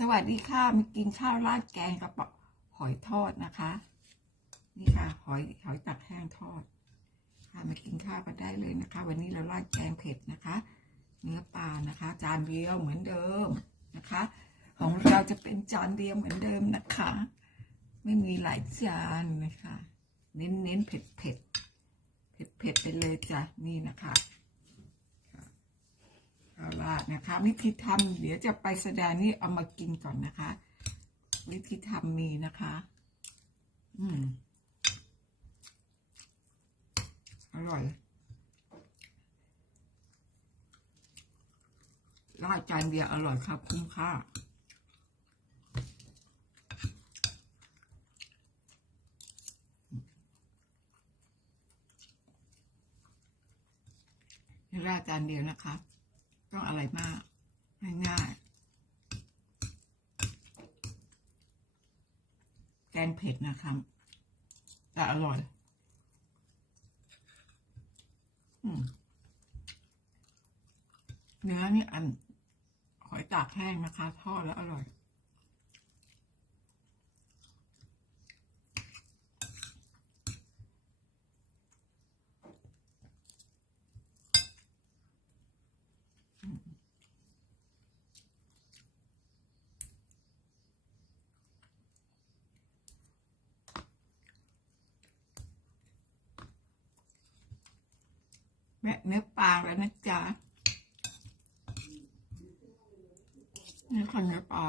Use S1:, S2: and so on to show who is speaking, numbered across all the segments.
S1: สวัสดีค่ะมากินข้าวราดแกงกับหอยทอดนะคะ นี่ค่ะหอยหอยตักแห้งทอด ค่ะมากินข้าวกันได้เลยนะคะ วันนี้เราราดแกงเผ็ดนะคะ เนื้อปลานะคะ จานเดียวเหมือนเดิมนะคะ ของเราจะเป็นจานเดียวเหมือนเดิมนะคะ ไม่มีหลายจานนะคะ เน้นเน้นเผ็ดเผ็ดเผ็ดเผ็ดไปเลยจ้ะนี่นะคะานะคะ วิธีทำเดี๋ยวจะไปแสดงนี่เอามากินก่อนนะคะ วิธีทำมีนะคะ อืมอร่อยราดจานเดียวอร่อยครับ คุ้มค่าราดจานเดียวนะคะ ต้องอะไรมาก ง่ายๆแกงเผ็ดนะครับแต่อร่อยอเนื้อนี่อันหอยตากแห้งนะคะ ทอดแล้วอร่อย แม่เนื้อปลาแล้วนะจ๊ะนี่คือเนื้อปลา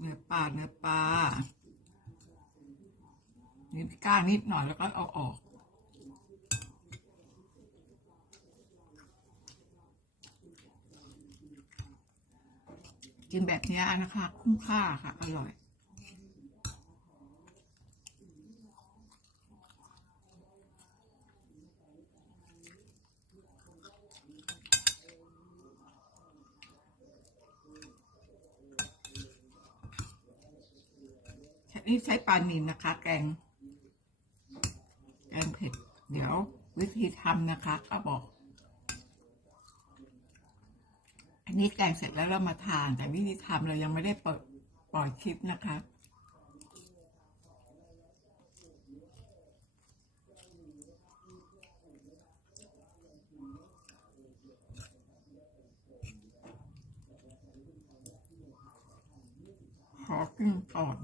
S1: เนื้อปลาเนื้อปลานี่ก้างนิดหน่อยแล้วก็เอาออก กินแบบนี้นะคะ คุ้มค่าค่ะ อร่อย นี่ใช้ปลานินนะคะ แกง แกงเผ็ด เดี๋ยววิธีทำนะคะ ก็บอก อั นนี้แกงเสร็จแล้วเรามาทาน แต่วิธีทำเรายังไม่ได้เปิดปล่อยคลิปนะคะ ขอกินก่อน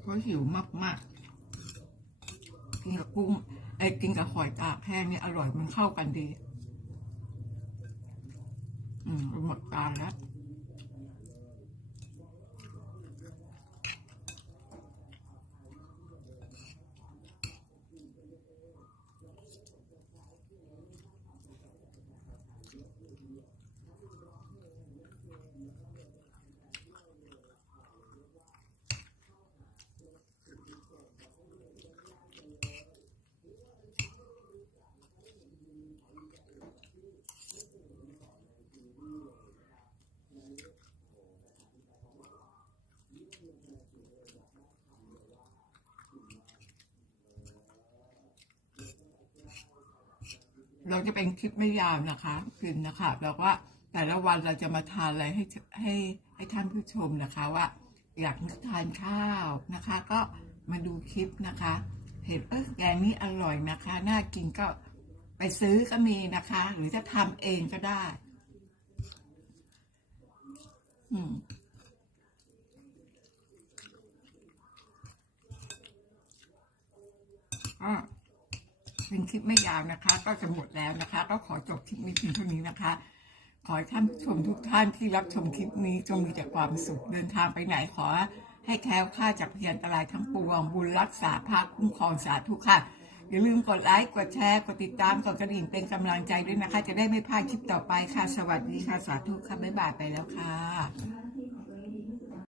S1: เพราะหิวมากๆ กินกับกุ้งไอ้กินกับหอยตากแห้งนี่อร่อยมันเข้ากันดี อืมหม เราจะเป็นคลิปไม่ยาวนะคะคืนนะคะแล้วว่าแต่ละวันเราจะมาทานอะไรให้ให้ให้ท่านผู้ชมนะคะว่า อยากทานข้าวนะคะ ก็มาดูคลิปนะคะ เห็นเออแกงนี้อร่อยนะคะ น่ากินก็ไปซื้อก็มีนะคะ หรือจะทำเองก็ได้ อืมก็ เป็นคลิปไม่ยาวนะคะ ก็จะหมดแล้วนะคะ ก็ขอจบคลิปนี้เพียงเท่านี้นะคะ ขอให้ท่านผู้ชมทุกท่านที่รับชมคลิปนี้จงมีแต่ความสุขเดินทางไปไหนขอให้แคล้วคลาดจากพยันตรายทั้งปวง บุญรักษาภาคคุ้มครองสาธุค่ะ อย่าลืมกดไลค์กดแชร์กดติดตามกดกระดิ่งเป็นกำลังใจด้วยนะคะ จะได้ไม่พลาดคลิปต่อไปค่ะ สวัสดีค่ะสาธุค่ะบ๊ายบายไปแล้วค่ะ